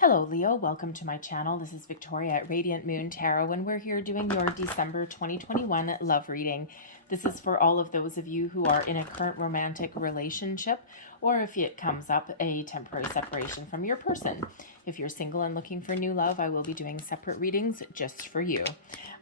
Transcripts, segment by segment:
Hello Leo, welcome to my channel. This is Victoria at Radiant Moon Tarot, and we're here doing your December 2021 love reading. This is for all of those of you who are in a current romantic relationship, or if it comes up, a temporary separation from your person. If you're single and looking for new love, I will be doing separate readings just for you.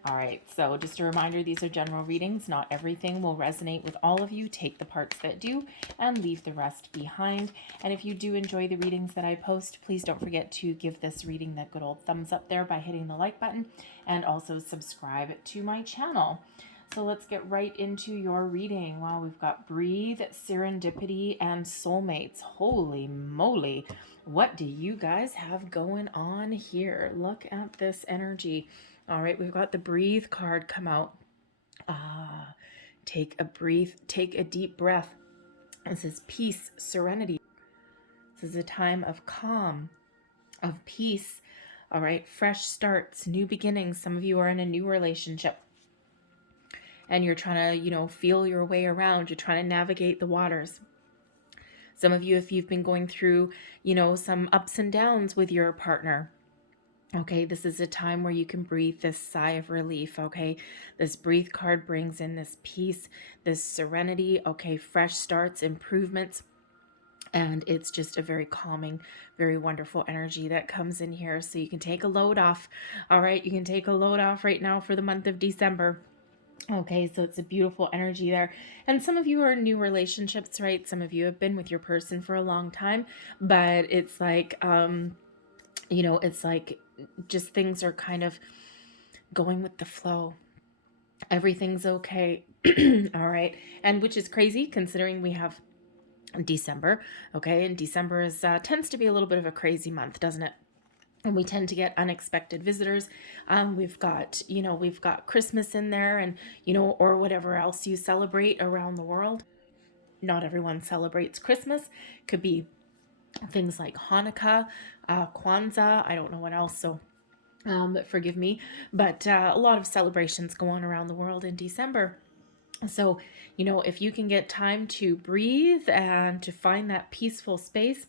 All right, so just a reminder, these are general readings. Not everything will resonate with all of you. Take the parts that do and leave the rest behind. And if you do enjoy the readings that I post, please don't forget to give this reading that good old thumbs up there by hitting the like button, and also subscribe to my channel. So let's get right into your reading. Wow, we've got breathe, serendipity, and soulmates. Holy moly. What do you guys have going on here? Look at this energy. All right, we've got the breathe card come out. Take a deep breath. This is peace, serenity. This is a time of calm, of peace. All right, fresh starts, new beginnings. Some of you are in a new relationship and you're trying to, feel your way around. You're trying to navigate the waters. Some of you, if you've been going through, some ups and downs with your partner, okay, this is a time where you can breathe this sigh of relief, okay? This breathe card brings in this peace, this serenity, okay, fresh starts, improvements. And it's just a very calming, very wonderful energy that comes in here. So you can take a load off. All right, you can take a load off right now for the month of December. Okay, so it's a beautiful energy there. And some of you are in new relationships, right? Some of you have been with your person for a long time, but it's like, it's like just things are kind of going with the flow. Everything's okay. All right. And which is crazy considering we have December. Okay. And December is tends to be a little bit of a crazy month, doesn't it? And we tend to get unexpected visitors. We've got Christmas in there, and, or whatever else you celebrate around the world. Not everyone celebrates Christmas. Could be things like Hanukkah, Kwanzaa, I don't know what else. So forgive me, but a lot of celebrations go on around the world in December. So, if you can get time to breathe and to find that peaceful space,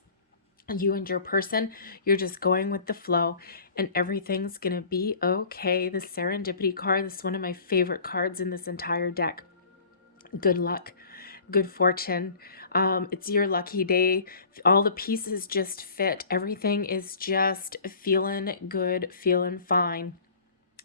you and your person, you're just going with the flow and everything's gonna be okay. The serendipity card, this is one of my favorite cards in this entire deck. Good luck, good fortune. It's your lucky day. All the pieces just fit. Everything is just feeling good, feeling fine.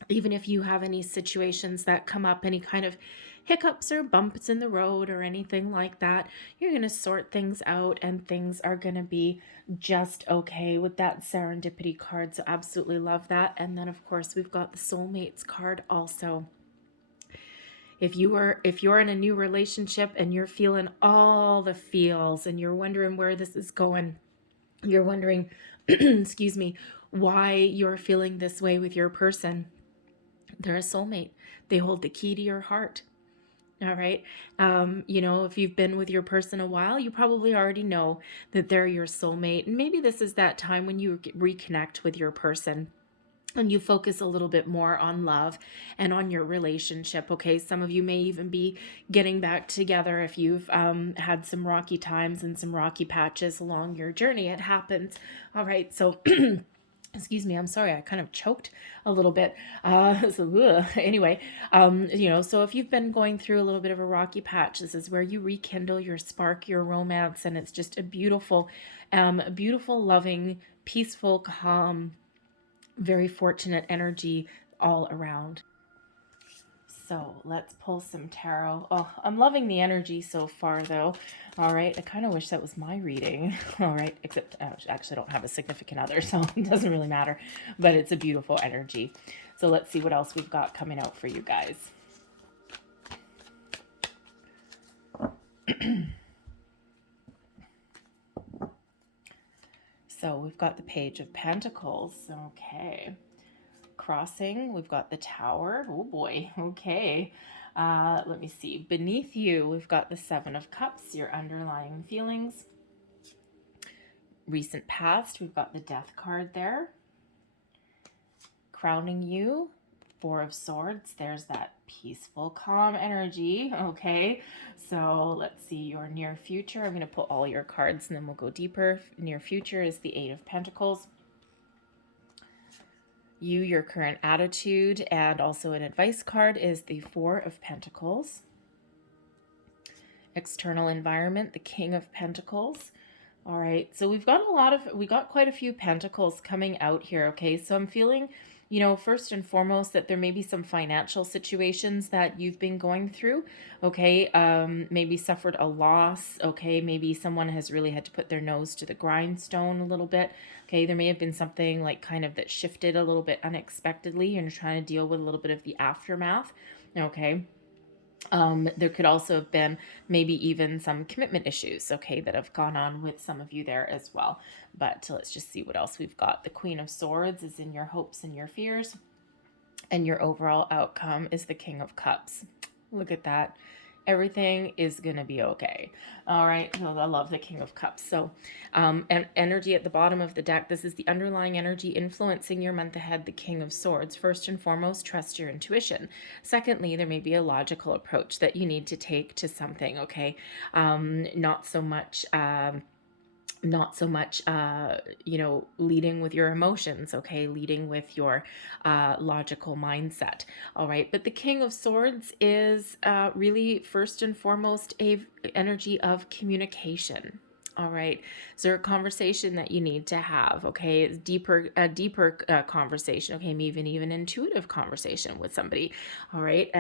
Even if you have any situations that come up, any kind of hiccups or bumps in the road or anything like that, you're going to sort things out and things are going to be just okay with that serendipity card. So absolutely love that. And then of course we've got the soulmates card also. If you're in a new relationship and you're feeling all the feels and you're wondering where this is going, you're wondering, excuse me, why you're feeling this way with your person, they're a soulmate. They hold the key to your heart. All right. If you've been with your person a while, you probably already know that they're your soulmate. And maybe this is that time when you reconnect with your person and you focus a little bit more on love and on your relationship. Okay. Some of you may even be getting back together if you've had some rocky times and some rocky patches along your journey. It happens. All right. So excuse me, I'm sorry, I kind of choked a little bit. Anyway, so if you've been going through a little bit of a rocky patch, this is where you rekindle your spark, your romance, and it's just a beautiful, loving, peaceful, calm, very fortunate energy all around. So let's pull some tarot. Oh, I'm loving the energy so far, though. All right, I kind of wish that was my reading. All right, except I actually don't have a significant other, so it doesn't really matter. But it's a beautiful energy. So let's see what else we've got coming out for you guys. So we've got the Page of Pentacles. Okay. Crossing, we've got the Tower. Oh boy. Okay. Let me see. Beneath you, we've got the Seven of Cups, your underlying feelings. Recent past, we've got the Death card there. Crowning you, Four of Swords. There's that peaceful, calm energy. Okay. So let's see your near future. I'm going to put all your cards and then we'll go deeper. Near future is the Eight of Pentacles. you, your current attitude, and also an advice card is the Four of Pentacles. External environment, the King of Pentacles. All right, so we got quite a few pentacles coming out here, okay? So I'm feeling, you know, first and foremost that there may be some financial situations that you've been going through, okay? Maybe suffered a loss, okay? Maybe someone has really had to put their nose to the grindstone a little bit, okay? There may have been something like kind of that shifted a little bit unexpectedly and you're trying to deal with a little bit of the aftermath, okay? There could also have been maybe even some commitment issues, okay, that have gone on with some of you there as well. But let's just see what else we've got. The Queen of Swords is in your hopes and your fears, and your overall outcome is the King of Cups. Look at that. Everything is going to be okay. All right. Well, I love the King of Cups. So, and energy at the bottom of the deck. This is the underlying energy influencing your month ahead, the King of Swords. First and foremost, trust your intuition. Secondly, there may be a logical approach that you need to take to something. Okay. Not so much, you know, leading with your emotions, okay, leading with your logical mindset. All right, but the King of Swords is really first and foremost a energy of communication. All right, is there a conversation that you need to have? Okay, it's a deeper conversation. Okay, maybe even intuitive conversation with somebody. All right,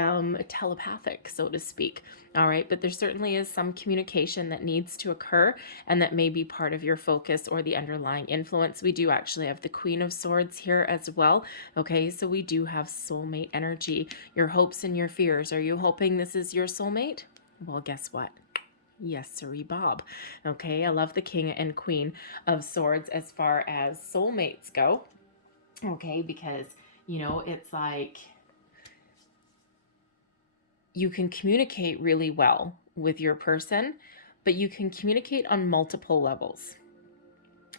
telepathic, so to speak. All right, but there certainly is some communication that needs to occur and that may be part of your focus or the underlying influence. We do actually have the Queen of Swords here as well. Okay, so we do have soulmate energy, your hopes and your fears. Are you hoping this is your soulmate? Well, guess what? Yes, sirree, Bob. Okay, I love the King and Queen of Swords as far as soulmates go. Okay, because, you know, it's like you can communicate really well with your person, but you can communicate on multiple levels.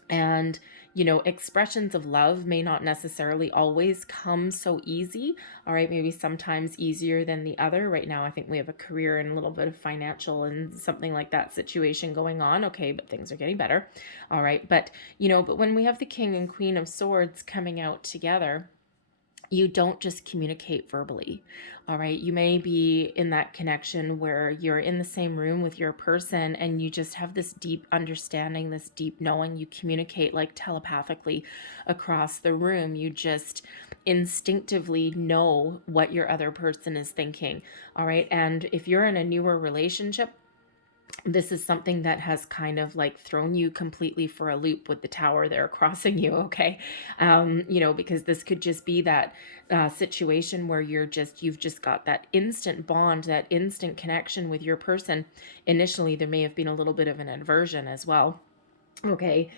And, you know, expressions of love may not necessarily always come so easy. All right, maybe sometimes easier than the other. Right now, I think we have a career and a little bit of financial and something like that situation going on. Okay, but things are getting better. All right, but, you know, but when we have the King and Queen of Swords coming out together, you don't just communicate verbally. All right, you may be in that connection where you're in the same room with your person and you just have this deep understanding, this deep knowing. You communicate like telepathically across the room. You just instinctively know what your other person is thinking. All right, and if you're in a newer relationship, this is something that has kind of like thrown you completely for a loop with the tower there crossing you, okay? You know, because this could just be that situation where you've just got that instant bond, that instant connection with your person. Initially, there may have been a little bit of an aversion as well. Okay,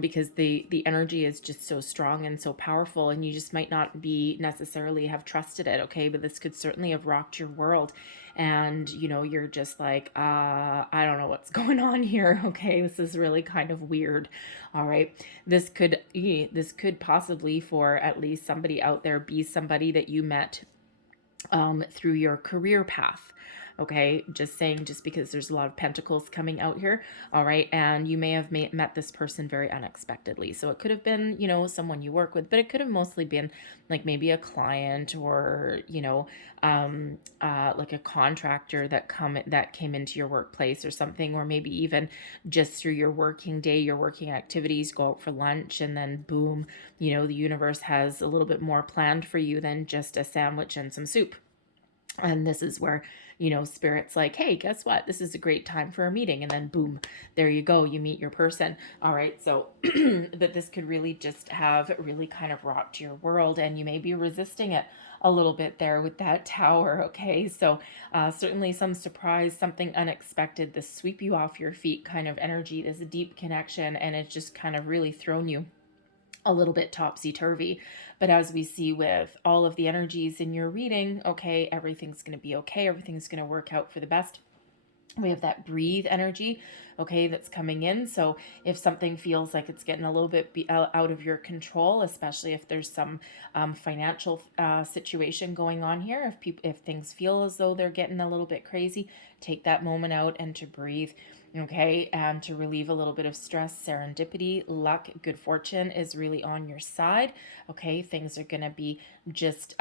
because the energy is just so strong and so powerful, and you just might not be necessarily have trusted it. Okay, but this could certainly have rocked your world, and you know you're just like, I don't know what's going on here. Okay, this is really kind of weird. All right, this could possibly, for at least somebody out there, be somebody that you met through your career path. Okay, just saying, just because there's a lot of pentacles coming out here. All right, and you may have met this person very unexpectedly. So it could have been, you know, someone you work with, but it could have mostly been like maybe a client or, you know, like a contractor that came into your workplace or something, or maybe even just through your working day, your working activities, go out for lunch, and then boom, you know, the universe has a little bit more planned for you than just a sandwich and some soup. And this is where, you know, spirit's like, hey, guess what? This is a great time for a meeting. And then boom, there you go. You meet your person. All right. So, but this could really just have really kind of rocked your world, and you may be resisting it a little bit there with that tower. Okay. So certainly some surprise, something unexpected, this sweep you off your feet kind of energy, this deep connection, and it's just kind of really thrown you a little bit topsy-turvy. But as we see with all of the energies in your reading, okay, everything's going to be okay. Everything's going to work out for the best. We have that breathe energy, okay, that's coming in. So if something feels like it's getting a little bit out of your control, especially if there's some financial situation going on here, if things feel as though they're getting a little bit crazy, take that moment out and to breathe. okay, and to relieve a little bit of stress, serendipity, luck, good fortune is really on your side, okay? Things are going to be just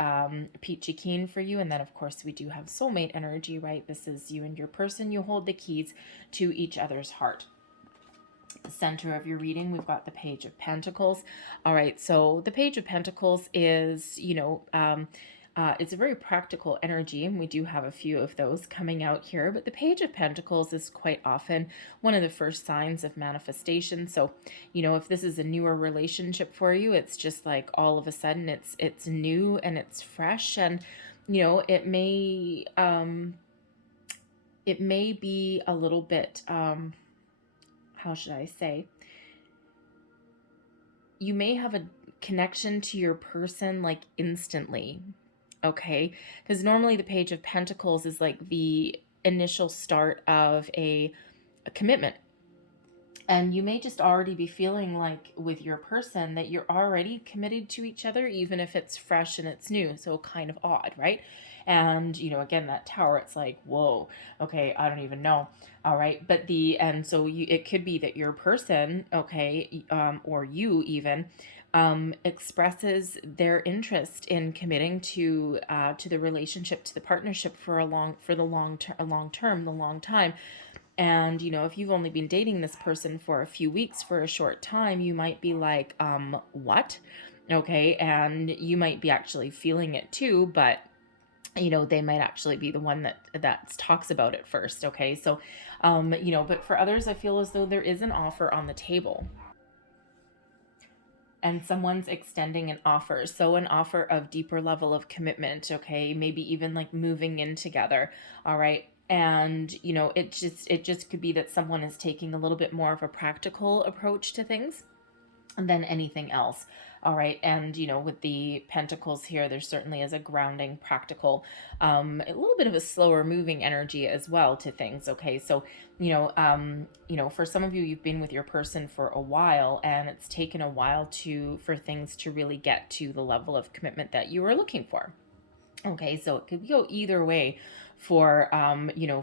peachy keen for you. And then, of course, we do have soulmate energy, right? This is you and your person. You hold the keys to each other's heart. The center of your reading, we've got the Page of Pentacles. All right, so the Page of Pentacles is, it's a very practical energy, and we do have a few of those coming out here. But the Page of Pentacles is quite often one of the first signs of manifestation. So, if this is a newer relationship for you, it's just like all of a sudden it's new and it's fresh, and it may be a little bit how should I say? You may have a connection to your person like instantly, okay? Because normally the Page of Pentacles is like the initial start of a commitment. And you may just already be feeling like with your person that you're already committed to each other, even if it's fresh and it's new. So kind of odd, right? And, again, that Tower, it's like, whoa, okay, I don't even know. All right. But it could be that your person, okay, or you even, expresses their interest in committing to the relationship, to the partnership for the long time. And, if you've only been dating this person for a few weeks, for a short time, you might be like, what? Okay. And you might be actually feeling it too, but they might actually be the one that talks about it first. Okay. So, but for others, I feel as though there is an offer on the table, and someone's extending an offer. So an offer of deeper level of commitment. Okay. Maybe even like moving in together. All right. And, it just could be that someone is taking a little bit more of a practical approach to things than anything else. All right. And, with the Pentacles here, there certainly is a grounding, practical, a little bit of a slower moving energy as well to things. Okay. So, for some of you, you've been with your person for a while, and it's taken a while for things to really get to the level of commitment that you were looking for. Okay. So it could go either way for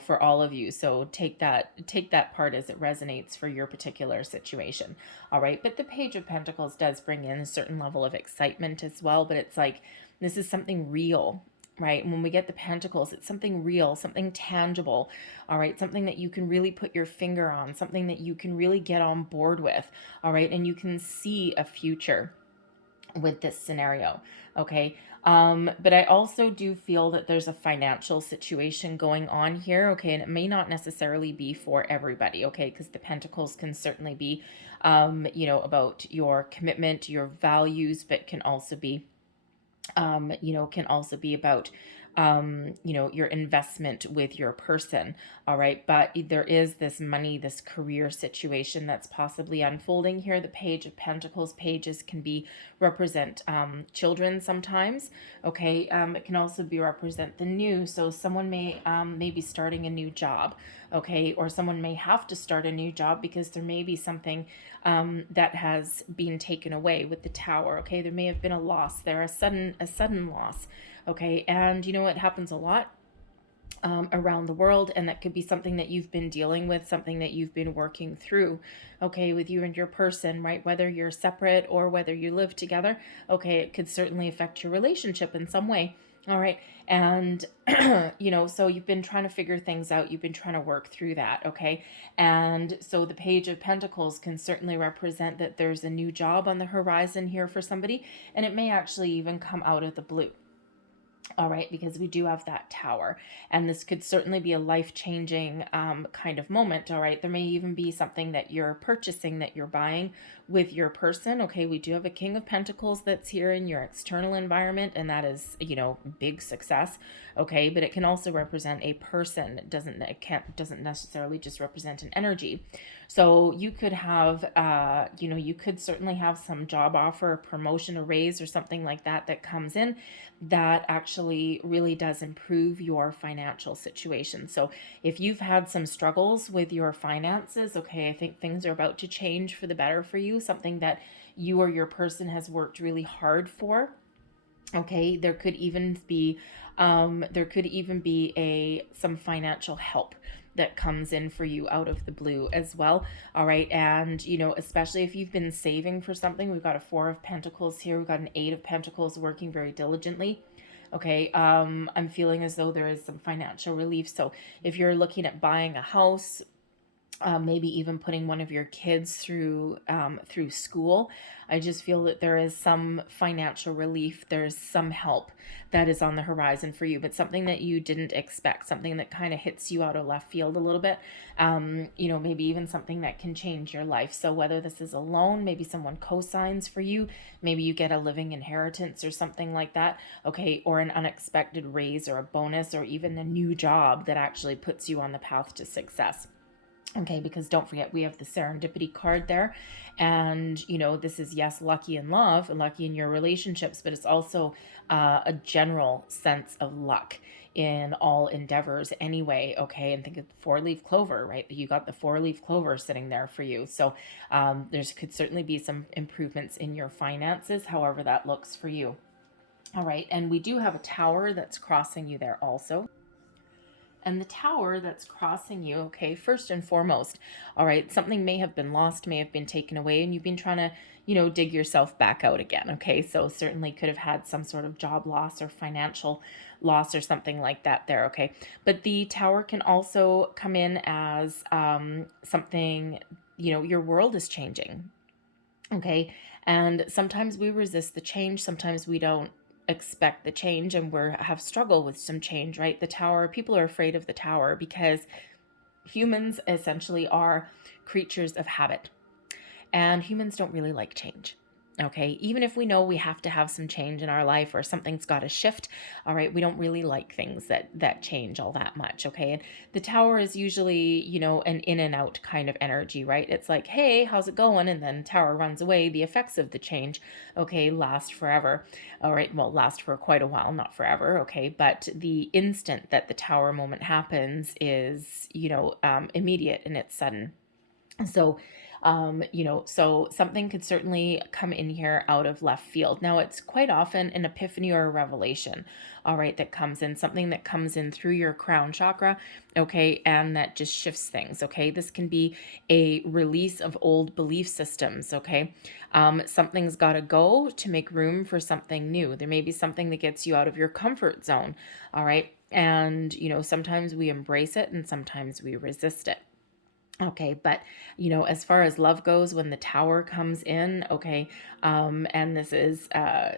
for all of you. So take that part as it resonates for your particular situation. All right. But the Page of Pentacles does bring in a certain level of excitement as well, but it's like, this is something real, right? And when we get the Pentacles, it's something real, something tangible. All right. Something that you can really put your finger on, something that you can really get on board with. All right. And you can see a future with this scenario. Okay. But I also do feel that there's a financial situation going on here. Okay. And it may not necessarily be for everybody. Okay. Because the Pentacles can certainly be, about your commitment, your values, but can also be, about, your investment with your person. All right. But there is this money, this career situation that's possibly unfolding here. The Page of Pentacles pages can represent children sometimes. Okay. It can also represent the new. So someone may be starting a new job. Okay. Or someone may have to start a new job because there may be something that has been taken away with the Tower. Okay. There may have been a loss there, a sudden loss. Okay. And it happens a lot around the world, and that could be something that you've been dealing with, something that you've been working through, okay, with you and your person, right? Whether you're separate or whether you live together, okay, it could certainly affect your relationship in some way. All right. And, so you've been trying to figure things out. You've been trying to work through that. Okay. And so the Page of Pentacles can certainly represent that there's a new job on the horizon here for somebody, and it may actually even come out of the blue. All right, because we do have that Tower, and this could certainly be a life-changing kind of moment. All right, there may even be something that you're purchasing, that you're buying with your person. Okay, we do have a King of Pentacles that's here in your external environment, and that is, big success. Okay, but it can also represent a person. It doesn't necessarily just represent an energy. So you could have, you could certainly have some job offer, a promotion, a raise, or something like that comes in that actually really does improve your financial situation. So if you've had some struggles with your finances, okay, I think things are about to change for the better for you, something that you or your person has worked really hard for. Okay, there could even be some financial help. that comes in for you out of the blue as well. All right. And, you know, especially if you've been saving for something, we've got a 4 of Pentacles here. We've got an 8 of Pentacles, working very diligently. Okay. I'm feeling as though there is some financial relief. So if you're looking at buying a house, maybe even putting one of your kids through school, I just feel that there is some financial relief. There's some help that is on the horizon for you, but something that you didn't expect, something that kind of hits you out of left field a little bit. You know, maybe even something that can change your life. So whether this is a loan, maybe someone co-signs for you, maybe you get a living inheritance or something like that. Okay. Or an unexpected raise or a bonus, or even a new job that actually puts you on the path to success. Okay, because don't forget, we have the serendipity card there. And, you know, this is, yes, lucky in love and lucky in your relationships, but it's also a general sense of luck in all endeavors anyway. Okay, and think of the 4-leaf clover, right? You got the 4-leaf clover sitting there for you. So there could certainly be some improvements in your finances, however that looks for you. All right, and we do have a tower that's crossing you there also. And the tower that's crossing you, okay, first and foremost, all right, something may have been lost, may have been taken away, and you've been trying to, you know, dig yourself back out again, okay? So certainly could have had some sort of job loss or financial loss or something like that there, okay? But the tower can also come in as something, you know, your world is changing, okay? And sometimes we resist the change, sometimes we don't expect the change, and have struggled with some change, right? The tower, people are afraid of the tower because humans essentially are creatures of habit, and humans don't really like change. Okay, even if we know we have to have some change in our life or something's got to shift, all right, we don't really like things that change all that much. Okay, and the tower is usually, you know, an in and out kind of energy, right? It's like, hey, how's it going? And then tower runs away. The effects of the change, okay, last forever. All right, well, last for quite a while, not forever. Okay, but the instant that the tower moment happens is, you know, immediate and it's sudden. So, you know, so something could certainly come in here out of left field. Now, it's quite often an epiphany or a revelation, all right, that comes in, something that comes in through your crown chakra, okay, and that just shifts things, okay? This can be a release of old belief systems, okay? Something's got to go to make room for something new. There may be something that gets you out of your comfort zone, all right? And, you know, sometimes we embrace it and sometimes we resist it. Okay, but, you know, as far as love goes, when the tower comes in, okay, and this is,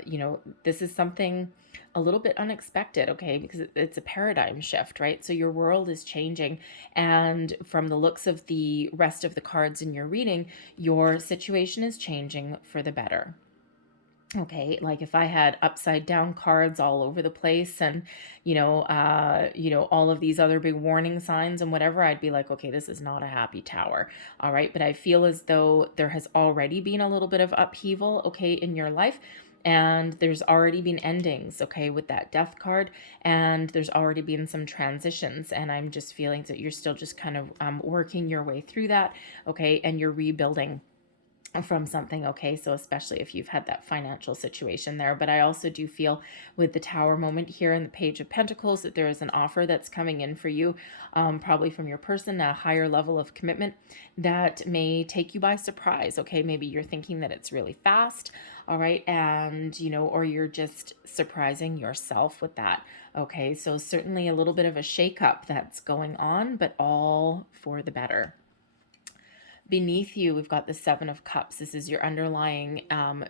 you know, this is something a little bit unexpected, okay, because it's a paradigm shift, right? So your world is changing, and from the looks of the rest of the cards in your reading, your situation is changing for the better. Okay, like if I had upside down cards all over the place and, you know, all of these other big warning signs and whatever, I'd be like, okay, this is not a happy tower. All right, but I feel as though there has already been a little bit of upheaval, okay, in your life. And there's already been endings, okay, with that death card. And there's already been some transitions. And I'm just feeling that you're still just kind of working your way through that, okay, and you're rebuilding from something, okay? So especially if you've had that financial situation there. But I also do feel with the tower moment here in the Page of Pentacles that there is an offer that's coming in for you, probably from your person, a higher level of commitment that may take you by surprise, okay? Maybe you're thinking that it's really fast, all right? And, you know, or you're just surprising yourself with that, okay? So certainly a little bit of a shakeup that's going on, but all for the better. Beneath you, we've got the 7 of Cups. This is your underlying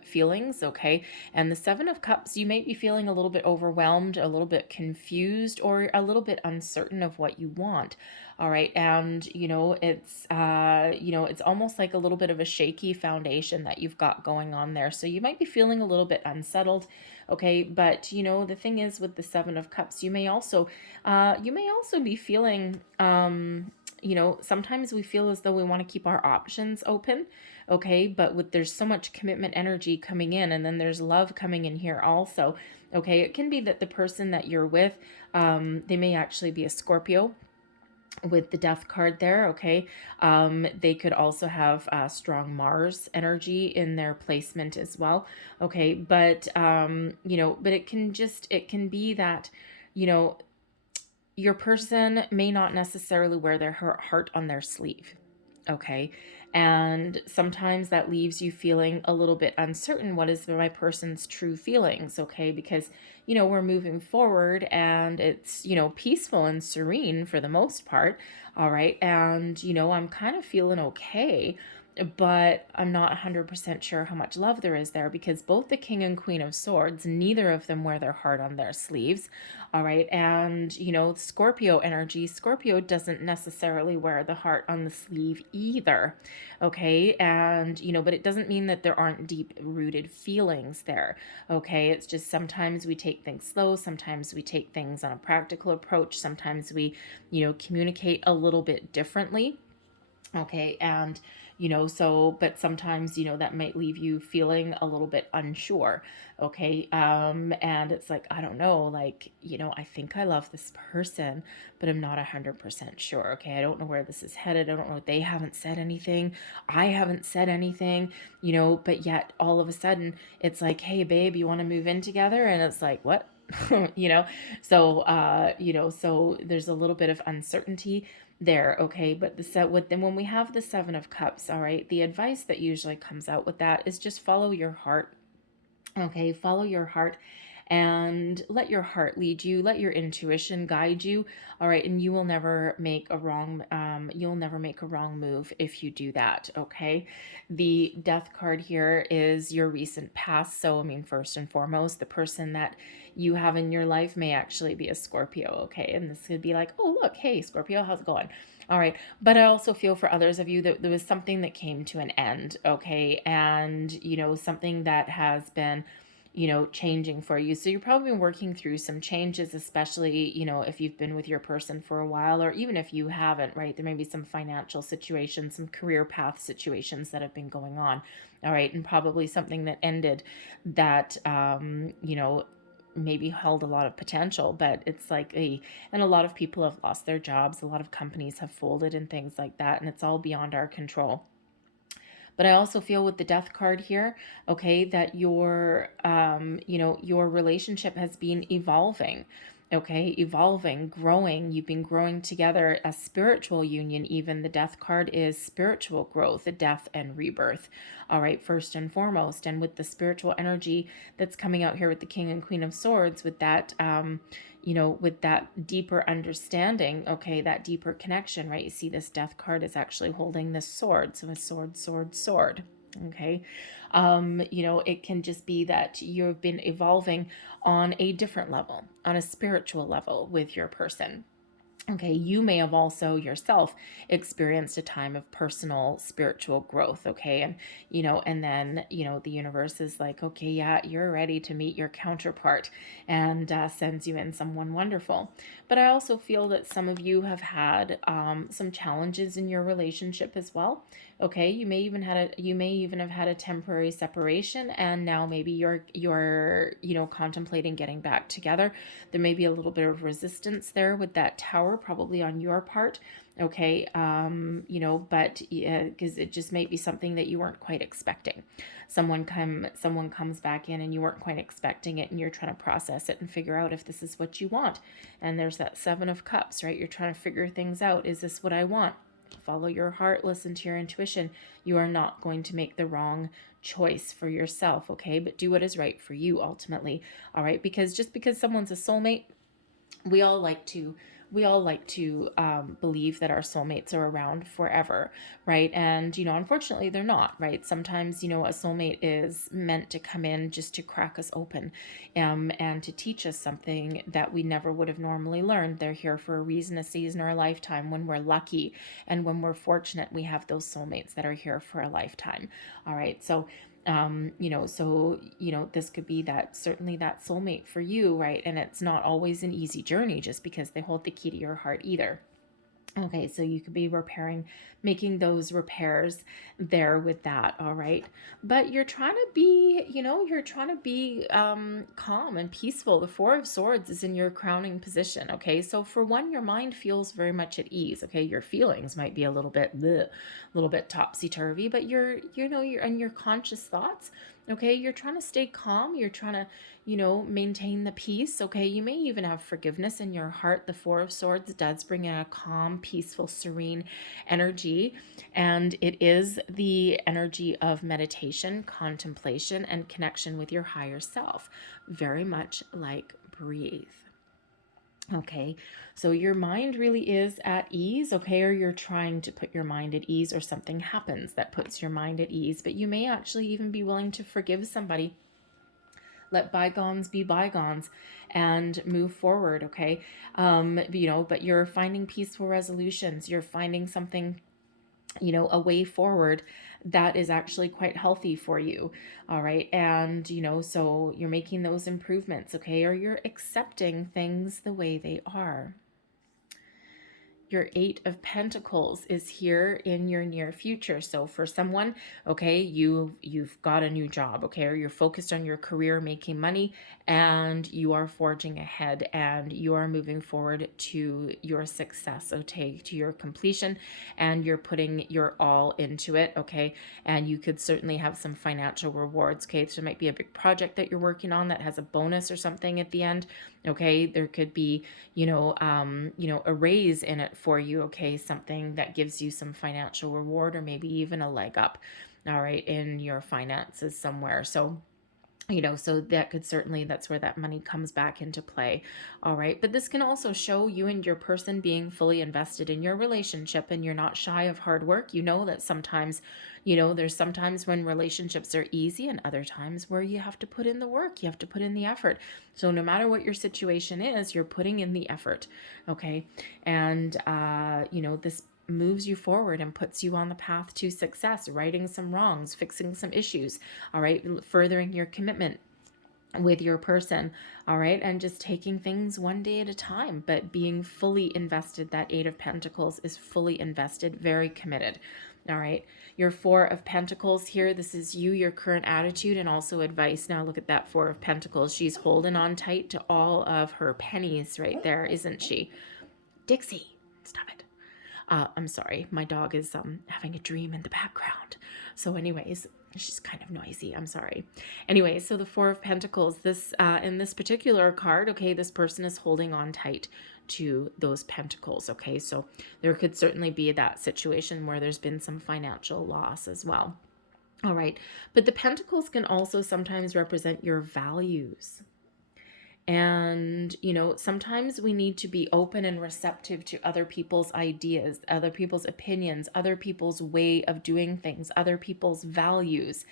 feelings, okay? And the 7 of Cups, you may be feeling a little bit overwhelmed, a little bit confused, or a little bit uncertain of what you want, all right? And, you know, it's almost like a little bit of a shaky foundation that you've got going on there. So you might be feeling a little bit unsettled, okay? But, you know, the thing is with the 7 of Cups, you may also be feeling, you know, sometimes we feel as though we want to keep our options open, okay? But there's so much commitment energy coming in, and then there's love coming in here also, okay? It can be that the person that you're with, they may actually be a Scorpio with the death card there, okay? They could also have strong Mars energy in their placement as well, okay? But, you know, but it can be that, you know, your person may not necessarily wear their heart on their sleeve. Okay. And sometimes that leaves you feeling a little bit uncertain. What is my person's true feelings? Okay. Because, we're moving forward and it's, peaceful and serene for the most part. All right. And, I'm kind of feeling okay, but I'm not 100% sure how much love there is there, because both the King and Queen of Swords, neither of them wear their heart on their sleeves. All right. And, Scorpio energy, Scorpio doesn't necessarily wear the heart on the sleeve either. Okay. And, but it doesn't mean that there aren't deep rooted feelings there. Okay. It's just sometimes we take things slow. Sometimes we take things on a practical approach. Sometimes we, communicate a little bit differently. Okay. And, but sometimes, that might leave you feeling a little bit unsure. Okay. And it's like, I don't know, like, I think I love this person, but I'm not 100% sure. Okay. I don't know where this is headed. I don't know. They haven't said anything. I haven't said anything, but yet all of a sudden it's like, hey babe, you want to move in together? And it's like, what? So there's a little bit of uncertainty there. Okay. But when we have the Seven of Cups, all right, the advice that usually comes out with that is just follow your heart. Okay. Follow your heart and let your heart lead you. Let your intuition guide you. All right. And you will never make a wrong, move if you do that. Okay. The Death card here is your recent past. So, first and foremost, the person that you have in your life may actually be a Scorpio. Okay. And this could be like, oh, look, hey, Scorpio, how's it going? All right. But I also feel for others of you that there was something that came to an end. Okay. And, something that has been, changing for you. So you're probably working through some changes, especially, if you've been with your person for a while, or even if you haven't, right? There may be some financial situations, some career path situations that have been going on. All right. And probably something that ended that, maybe held a lot of potential, but it's like and a lot of people have lost their jobs. A lot of companies have folded and things like that. And it's all beyond our control. But I also feel with the Death card here, okay, that your relationship has been evolving. Okay, evolving, growing. You've been growing together, a spiritual union. Even the Death card is spiritual growth, a death and rebirth. All right, first and foremost. And with the spiritual energy that's coming out here with the King and Queen of Swords, with that, with that deeper understanding, okay, that deeper connection, right? You see this Death card is actually holding this sword. So a sword, sword, sword. Okay. It can just be that you've been evolving on a different level, on a spiritual level with your person. Okay, you may have also yourself experienced a time of personal spiritual growth. Okay, and then, the universe is like, okay, yeah, you're ready to meet your counterpart, and sends you in someone wonderful. But I also feel that some of you have had some challenges in your relationship as well. Okay, you may even have had a temporary separation, and now maybe you're contemplating getting back together. There may be a little bit of resistance there with that Tower, probably on your part. Okay, but because it just may be something that you weren't quite expecting. Someone comes back in and you weren't quite expecting it, and you're trying to process it and figure out if this is what you want. And there's that Seven of Cups, right? You're trying to figure things out. Is this what I want? Follow your heart, listen to your intuition. You are not going to make the wrong choice for yourself, okay? But do what is right for you ultimately, all right? Because just because someone's a soulmate, we all like to believe that our soulmates are around forever, right? And unfortunately they're not, right? Sometimes a soulmate is meant to come in just to crack us open, and to teach us something that we never would have normally learned. They're here for a reason, a season, or a lifetime. When we're lucky and when we're fortunate, we have those soulmates that are here for a lifetime. All right, so this could be certainly that soulmate for you, right? And it's not always an easy journey just because they hold the key to your heart either. Okay, so you could be making those repairs there with that, all right? But you're trying to be, calm and peaceful. The Four of Swords is in your crowning position, okay? So for one, your mind feels very much at ease, okay? Your feelings might be a little bit topsy-turvy, but your conscious thoughts, Okay, you're trying to stay calm. You're trying to, you know, maintain the peace. Okay, you may even have forgiveness in your heart. The Four of Swords does bring in a calm, peaceful, serene energy. And it is the energy of meditation, contemplation, and connection with your higher self. Very much like breathe. Okay, so your mind really is at ease, okay, or you're trying to put your mind at ease, or something happens that puts your mind at ease, but you may actually even be willing to forgive somebody. Let bygones be bygones and move forward, okay? You know, but you're finding peaceful resolutions. You're finding something, you know, a way forward that is actually quite healthy for you. All right. And, you know, so you're making those improvements, okay? Or you're accepting things the way they are. Your Eight of Pentacles is here in your near future. So for someone, okay, you've got a new job, okay, or you're focused on your career, making money, and you are forging ahead and you are moving forward to your success, okay, to your completion, and you're putting your all into it, okay, and you could certainly have some financial rewards, okay, so there might be a big project that you're working on that has a bonus or something at the end, okay, there could be, you know, a raise in it for you, okay, something that gives you some financial reward, or maybe even a leg up, all right, in your finances somewhere. So, you know, so that could certainly, that's where that money comes back into play. All right. But this can also show you and your person being fully invested in your relationship, and you're not shy of hard work. You know that sometimes, you know, there's sometimes when relationships are easy and other times where you have to put in the work, you have to put in the effort. So no matter what your situation is, you're putting in the effort. Okay. And, you know, this moves you forward and puts you on the path to success, righting some wrongs, fixing some issues, all right, furthering your commitment with your person, all right, and just taking things one day at a time, but being fully invested. That Eight of Pentacles is fully invested, very committed. All right, your Four of Pentacles here, this is you, your current attitude, and also advice. Now look at that Four of Pentacles. She's holding on tight to all of her pennies right there, isn't she? Dixie, stop it. I'm sorry, my dog is having a dream in the background. So anyways, she's kind of noisy. I'm sorry. Anyway, so the Four of Pentacles, this in this particular card, okay, this person is holding on tight to those pentacles, okay? So there could certainly be that situation where there's been some financial loss as well. All right, but the pentacles can also sometimes represent your values. And, you know, sometimes we need to be open and receptive to other people's ideas, other people's opinions, other people's way of doing things, other people's values,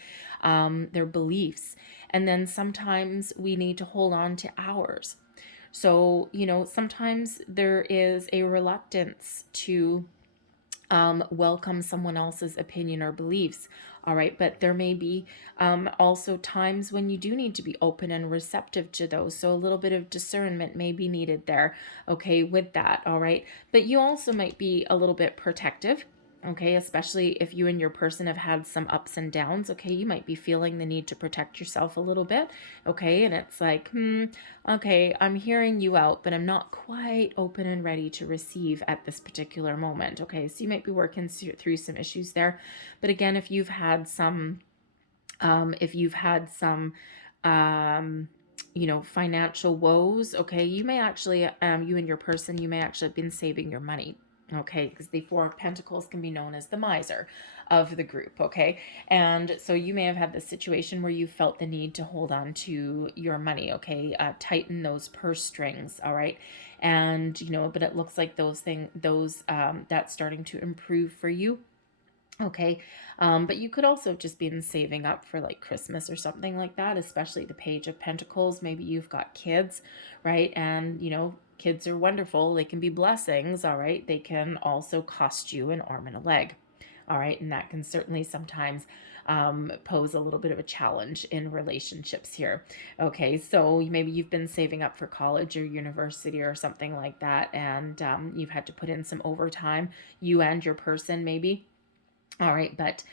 their beliefs. And then sometimes we need to hold on to ours. So, you know, sometimes there is a reluctance to welcome someone else's opinion or beliefs. All right, but there may be also times when you do need to be open and receptive to those. So a little bit of discernment may be needed there, okay, with that, all right? But you also might be a little bit protective, okay, especially if you and your person have had some ups and downs, okay, you might be feeling the need to protect yourself a little bit, okay, and it's like, okay, I'm hearing you out, but I'm not quite open and ready to receive at this particular moment, okay, so you might be working through some issues there, but again, if you've had some, you know, financial woes, okay, you may actually, you and your person, you may actually have been saving your money, okay, because the Four of Pentacles can be known as the miser of the group, okay, and so you may have had this situation where you felt the need to hold on to your money, okay, tighten those purse strings, all right, and, you know, but it looks like that's starting to improve for you. Okay, but you could also just been saving up for like Christmas or something like that, especially the Page of Pentacles. Maybe you've got kids, right? And, you know, kids are wonderful. They can be blessings, all right? They can also cost you an arm and a leg, all right? And that can certainly sometimes pose a little bit of a challenge in relationships here. Okay, so maybe you've been saving up for college or university or something like that, and you've had to put in some overtime, you and your person maybe. All right, but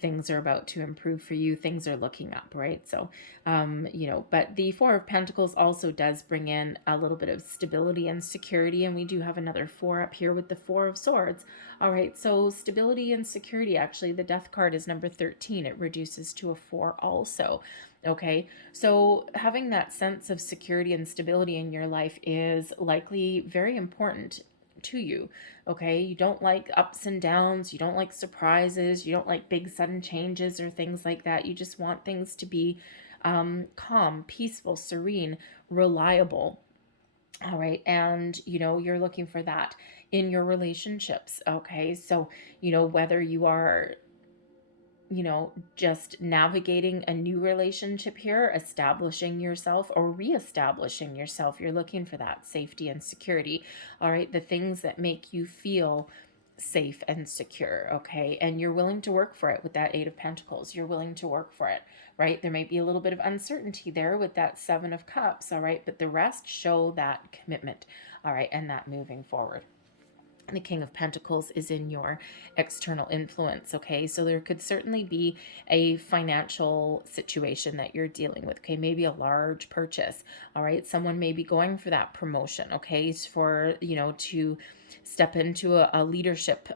things are about to improve for you. Things are looking up, right? So, but the Four of Pentacles also does bring in a little bit of stability and security. And we do have another four up here with the Four of Swords. All right, so stability and security, actually, the Death card is number 13. It reduces to a 4 also. Okay, so having that sense of security and stability in your life is likely very important to you. Okay, you don't like ups and downs, you don't like surprises, you don't like big sudden changes or things like that. You just want things to be calm, peaceful, serene, reliable. All right, and you're looking for that in your relationships. Okay, so whether you are just navigating a new relationship here, establishing yourself or reestablishing yourself, you're looking for that safety and security. All right, the things that make you feel safe and secure. Okay, and you're willing to work for it with that Eight of Pentacles. You're willing to work for it, right? There may be a little bit of uncertainty there with that Seven of Cups. All right, but the rest show that commitment. All right, and that moving forward. The King of Pentacles is in your external influence. Okay, so there could certainly be a financial situation that you're dealing with. Okay, maybe a large purchase. All right, someone may be going for that promotion. Okay, for to step into a leadership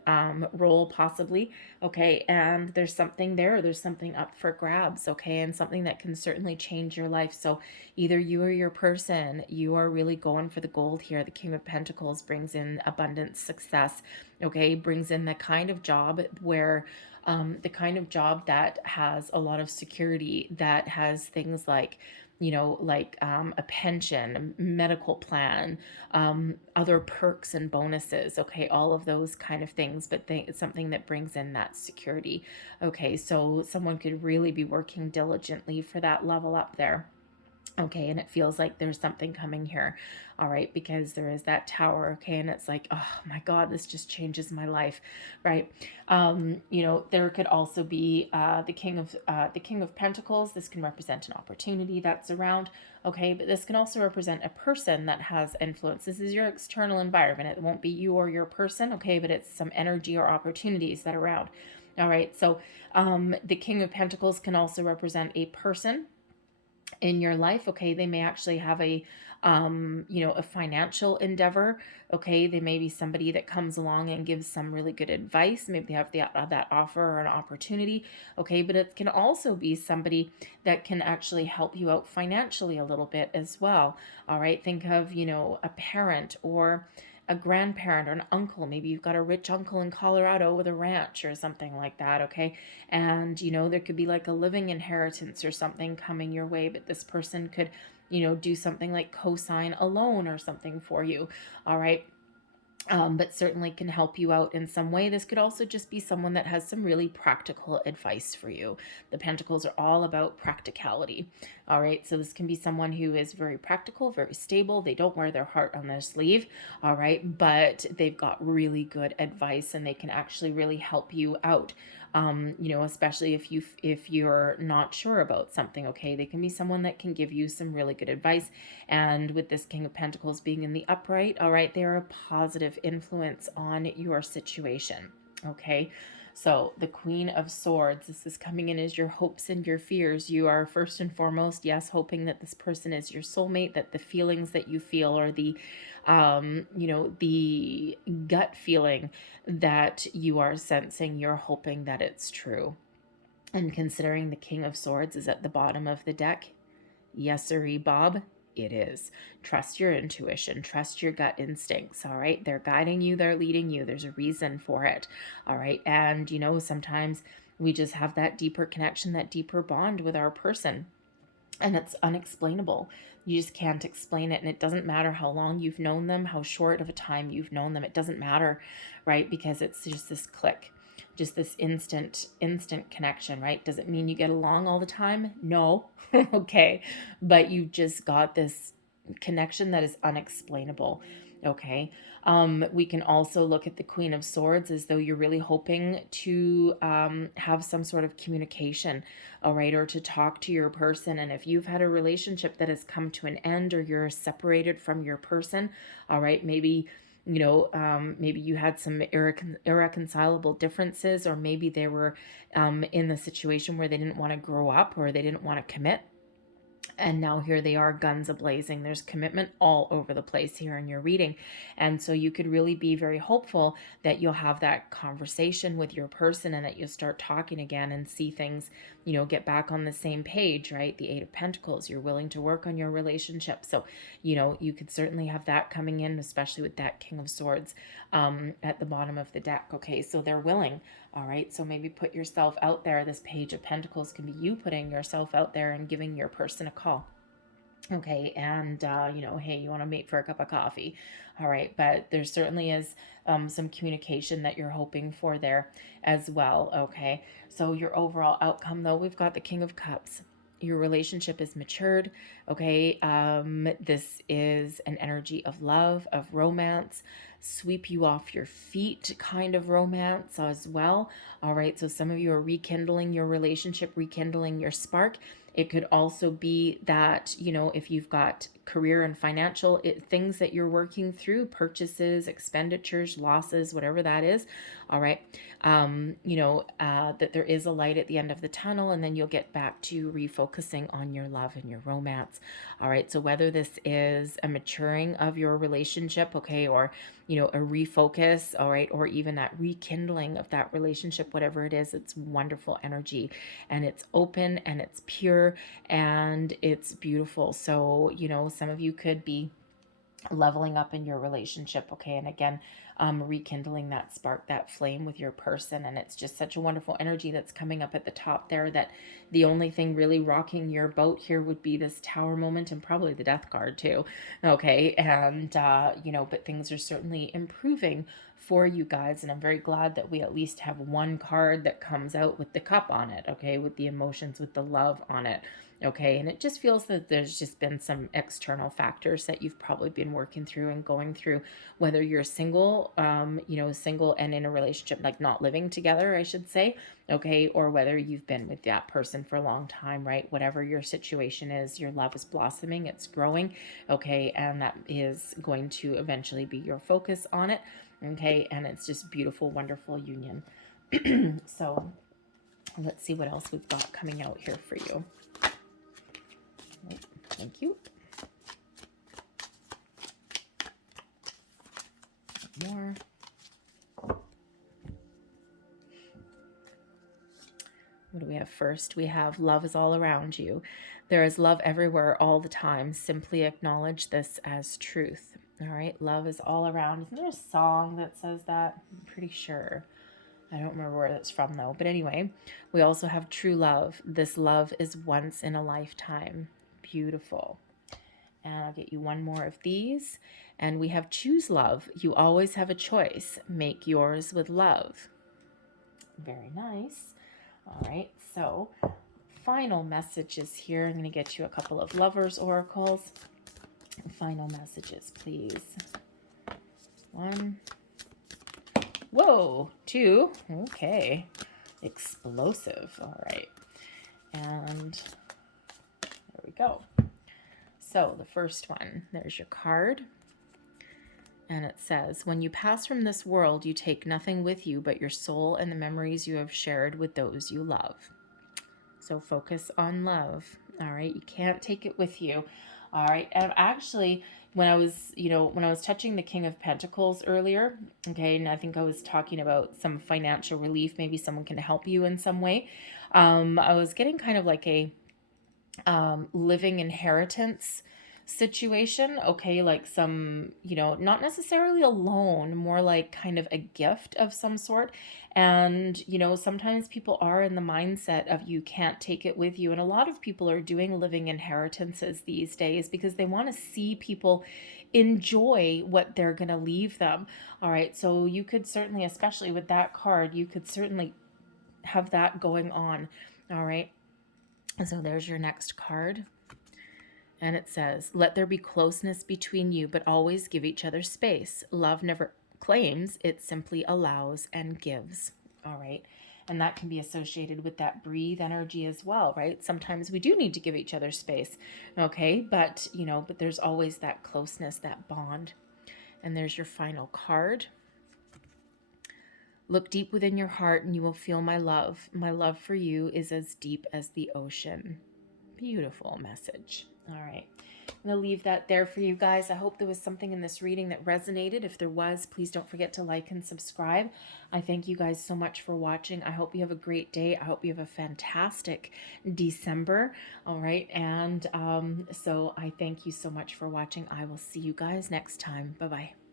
role possibly. Okay, and there's something there. There's something up for grabs. Okay, and something that can certainly change your life. So either you or your person, you are really going for the gold here. The King of Pentacles brings in abundance, success. Okay, brings in the kind of job where the kind of job that has a lot of security, that has things like a pension, a medical plan, other perks and bonuses. Okay, all of those kind of things, but it's something that brings in that security. Okay, so someone could really be working diligently for that level up there. Okay, and it feels like there's something coming here. All right, because there is that Tower. Okay, and it's like, oh my God, this just changes my life, right? There could also be the King of Pentacles. This can represent an opportunity that's around. Okay, but this can also represent a person that has influence. This is your external environment. It won't be you or your person. Okay, but it's some energy or opportunities that are around. All right, so the King of Pentacles can also represent a person in your life. Okay, they may actually have a a financial endeavor. Okay, they may be somebody that comes along and gives some really good advice. Maybe they have that offer or an opportunity. Okay, but it can also be somebody that can actually help you out financially a little bit as well. All right, think of a parent or a grandparent or an uncle. Maybe you've got a rich uncle in Colorado with a ranch or something like that. Okay, and there could be like a living inheritance or something coming your way, but this person could do something like co-sign a loan or something for you. All right, but certainly can help you out in some way. This could also just be someone that has some really practical advice for you. The Pentacles are all about practicality. All right, so this can be someone who is very practical, very stable. They don't wear their heart on their sleeve. All right, but they've got really good advice and they can actually really help you out. Especially if you're not sure about something. Okay, they can be someone that can give you some really good advice. And with this King of Pentacles being in the upright, all right, they're a positive influence on your situation. Okay, so the Queen of Swords, this is coming in as your hopes and your fears. You are first and foremost, yes, hoping that this person is your soulmate, that the feelings that you feel or the the gut feeling that you are sensing, you're hoping that it's true. And considering the King of Swords is at the bottom of the deck, yes, sirree, Bob, it is. Trust your intuition, trust your gut instincts. All right, they're guiding you, they're leading you. There's a reason for it. All right, and sometimes we just have that deeper connection, that deeper bond with our person, and it's unexplainable. You just can't explain it, and it doesn't matter how long you've known them, how short of a time you've known them. It doesn't matter, right? Because it's just this click, just this instant connection, right? Does it mean you get along all the time? No. Okay, but you just got this connection that is unexplainable. Okay, we can also look at the Queen of Swords as though you're really hoping to have some sort of communication, all right, or to talk to your person. And if you've had a relationship that has come to an end or you're separated from your person, all right, maybe maybe you had some irreconcilable differences, or maybe they were in the situation where they didn't want to grow up or they didn't want to commit. And now here they are, guns a-blazing. There's commitment all over the place here in your reading. And so you could really be very hopeful that you'll have that conversation with your person and that you'll start talking again and see things, get back on the same page, right? The Eight of Pentacles, you're willing to work on your relationship. So, you could certainly have that coming in, especially with that King of Swords at the bottom of the deck. Okay, so they're willing. All right, so maybe put yourself out there. This Page of Pentacles can be you putting yourself out there and giving your person a call. Okay, and, hey, you want to meet for a cup of coffee. All right, but there certainly is some communication that you're hoping for there as well. Okay, so your overall outcome, though, we've got the King of Cups. Your relationship is matured. Okay, this is an energy of love, of romance, sweep you off your feet kind of romance as well. All right, so some of you are rekindling your relationship, rekindling your spark. It could also be that, if you've got career and financial things that you're working through, purchases, expenditures, losses, whatever that is, all right, that there is a light at the end of the tunnel, and then you'll get back to refocusing on your love and your romance. All right, so whether this is a maturing of your relationship, okay, or, a refocus, all right, or even that rekindling of that relationship, whatever it is, it's wonderful energy, and it's open and it's pure and it's beautiful. So, some of you could be leveling up in your relationship, okay, and again, rekindling that spark, that flame with your person. And it's just such a wonderful energy that's coming up at the top there, that the only thing really rocking your boat here would be this Tower moment, and probably the Death card too, okay, and but things are certainly improving for you guys, and I'm very glad that we at least have one card that comes out with the Cup on it, okay, with the emotions, with the love on it. Okay, and it just feels that there's just been some external factors that you've probably been working through and going through, whether you're single, single and in a relationship, like not living together, I should say, okay, or whether you've been with that person for a long time, right? Whatever your situation is, your love is blossoming, it's growing, okay, and that is going to eventually be your focus on it, okay, and it's just beautiful, wonderful union. So let's see what else we've got coming out here for you. Thank you. More. What do we have first? We have love is all around you. There is love everywhere all the time. Simply acknowledge this as truth. All right, love is all around. Isn't there a song that says that? I'm pretty sure. I don't remember where that's from though. But anyway, we also have true love. This love is once in a lifetime. Beautiful. And I'll get you one more of these. And we have choose love. You always have a choice. Make yours with love. Very nice. All right, so final messages here. I'm going to get you a couple of lovers oracles. Final messages, please. 1. Whoa, 2. Okay. Explosive. All right. And there we go. So the first one, there's your card. And it says, when you pass from this world, you take nothing with you but your soul and the memories you have shared with those you love. So focus on love. All right. You can't take it with you. All right. And actually, when I was touching the King of Pentacles earlier, okay, and I think I was talking about some financial relief, maybe someone can help you in some way. I was getting kind of like a living inheritance situation, okay, like some, not necessarily a loan, more like kind of a gift of some sort. And, sometimes people are in the mindset of you can't take it with you. And a lot of people are doing living inheritances these days because they want to see people enjoy what they're going to leave them. All right. So you could certainly, especially with that card, you could certainly have that going on. All right. So there's your next card. And it says, let there be closeness between you, but always give each other space. Love never claims, it simply allows and gives. All right. And that can be associated with that breathe energy as well, right? Sometimes we do need to give each other space. Okay. But, but there's always that closeness, that bond. And there's your final card. Look deep within your heart and you will feel my love. My love for you is as deep as the ocean. Beautiful message. All right. I'm going to leave that there for you guys. I hope there was something in this reading that resonated. If there was, please don't forget to like and subscribe. I thank you guys so much for watching. I hope you have a great day. I hope you have a fantastic December. All right. And so I thank you so much for watching. I will see you guys next time. Bye-bye.